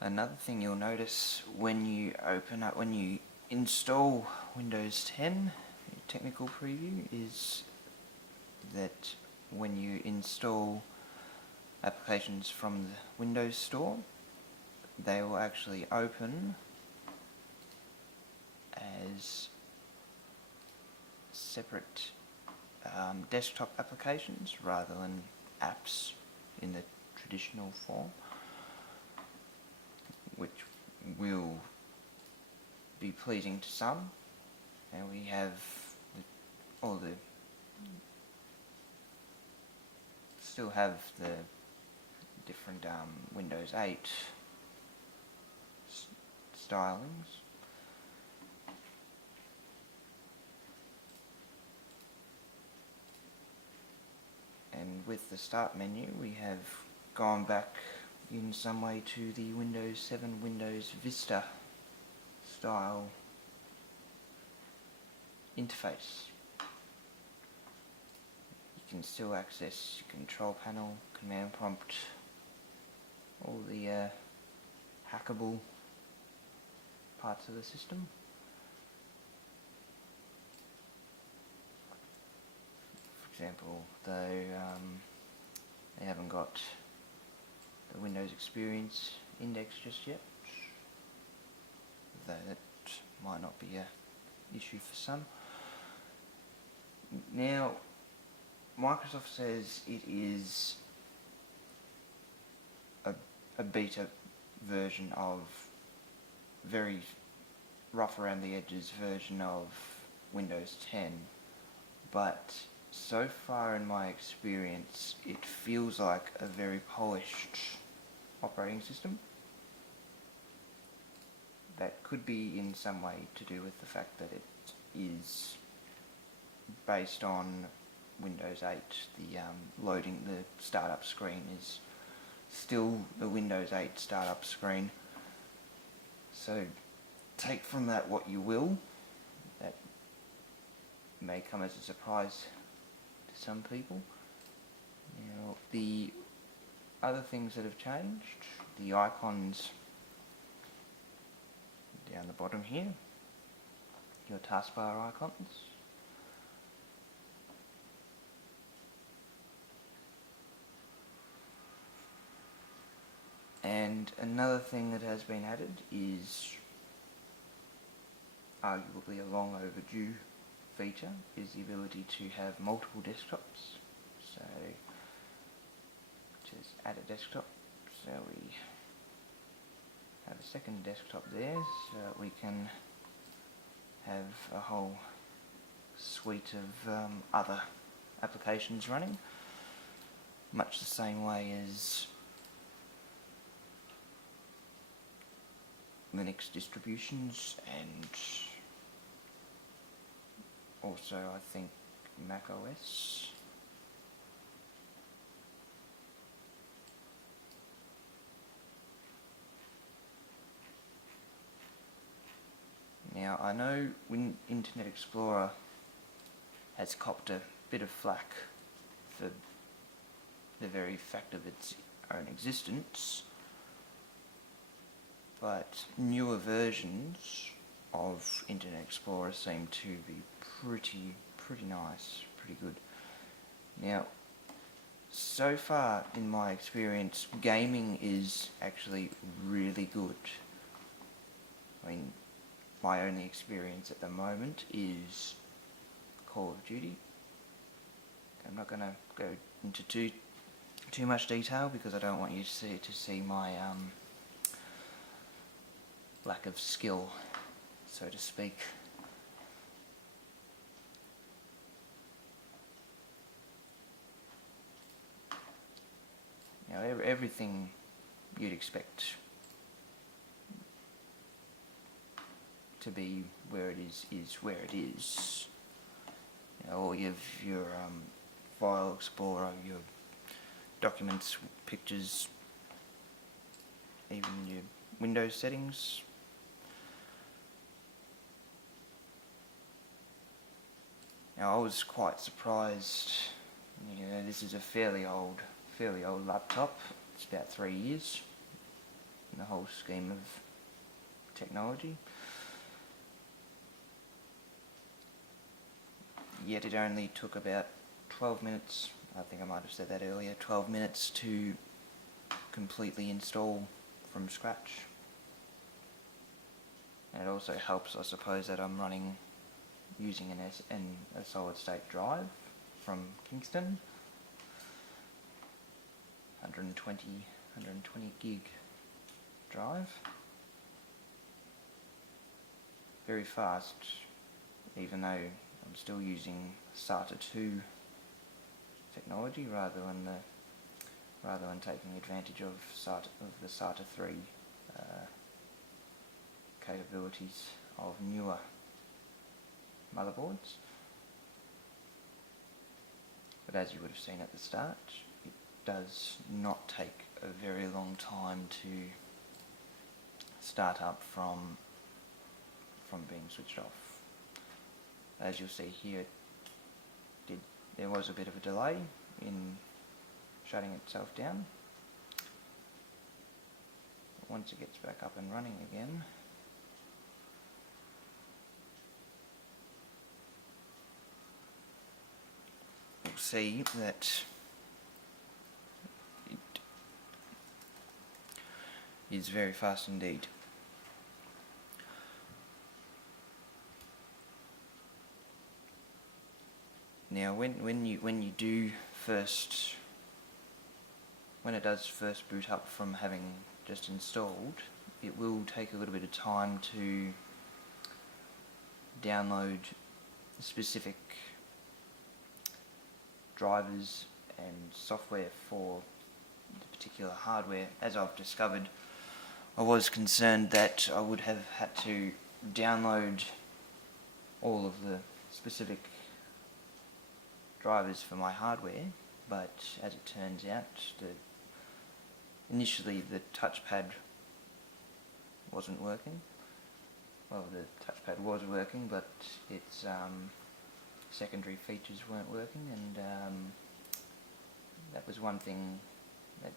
Another thing you'll notice when you install Windows 10 technical preview is that when you install applications from the Windows Store, they will actually open as separate desktop applications rather than apps in the traditional form, which will be pleasing to some. And we have still have the different Windows 8 stylings. And with the start menu, we have gone back in some way to the Windows 7, Windows Vista style interface. You can still access your control panel, command prompt, all the hackable parts of the system. For example, though they haven't got the Windows Experience index just yet, though that might not be an issue for some. Now, Microsoft says it is a beta version of, very rough around the edges version of Windows 10, but so far in my experience it feels like a very polished operating system. That could be in some way to do with the fact that it is based on Windows 8. The loading, the startup screen is still the Windows 8 startup screen. So take from that what you will. That may come as a surprise to some people. Now, the other things that have changed, the icons down the bottom here, your taskbar icons. And another thing that has been added is arguably a long overdue feature, is the ability to have multiple desktops. So just add a desktop, so we have a second desktop there, so that we can have a whole suite of other applications running, much the same way as Linux distributions, and also I think Mac OS. Now, I know when Internet Explorer has copped a bit of flack for the very fact of its own existence, but newer versions of Internet Explorer seem to be pretty nice, pretty good. Now, so far in my experience, gaming is actually really good. I mean, my only experience at the moment is Call of Duty. I'm not going to go into too much detail because I don't want you to see my lack of skill, so to speak. You know, everything you'd expect to be where it is where it is. You know, all your file explorer, your documents, pictures, even your Windows settings. Now, I was quite surprised. You know, this is a fairly old laptop. It's about 3 years. in the whole scheme of technology. Yet it only took about 12 minutes, I think I might have said that earlier, 12 minutes to completely install from scratch. And it also helps, I suppose, that I'm running using a solid state drive from Kingston, 120 gig drive. Very fast, even though I'm still using SATA 2 technology rather than taking advantage of the SATA 3 capabilities of newer motherboards. But as you would have seen at the start, it does not take a very long time to start up from being switched off. As you'll see here, there was a bit of a delay in shutting itself down. But once it gets back up and running again, you'll see that it is very fast indeed. Now, when it does first boot up from having just installed, it will take a little bit of time to download specific drivers and software for the particular hardware. As I've discovered, I was concerned that I would have had to download all of the specific drivers for my hardware, but as it turns out, initially the touchpad wasn't working. Well, the touchpad was working, but its secondary features weren't working, and that was one thing that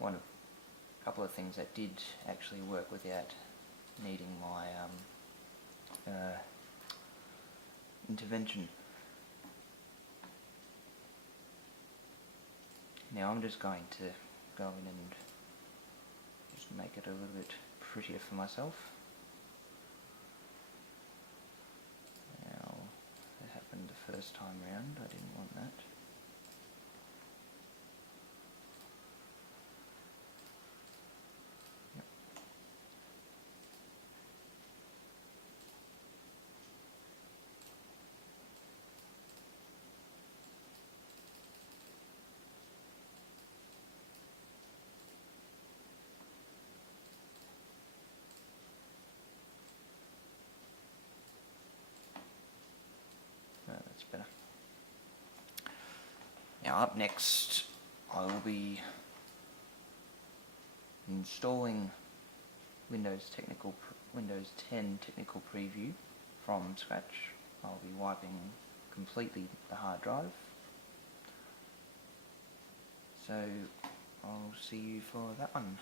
a couple of things that did actually work without needing my intervention. Now I'm just going to go in and just make it a little bit prettier for myself. Now, that happened the first time round, I didn't want that. Yep. That's better. Now up next, I will be installing Windows 10 Technical Preview from scratch. I'll be wiping completely the hard drive. So I'll see you for that one.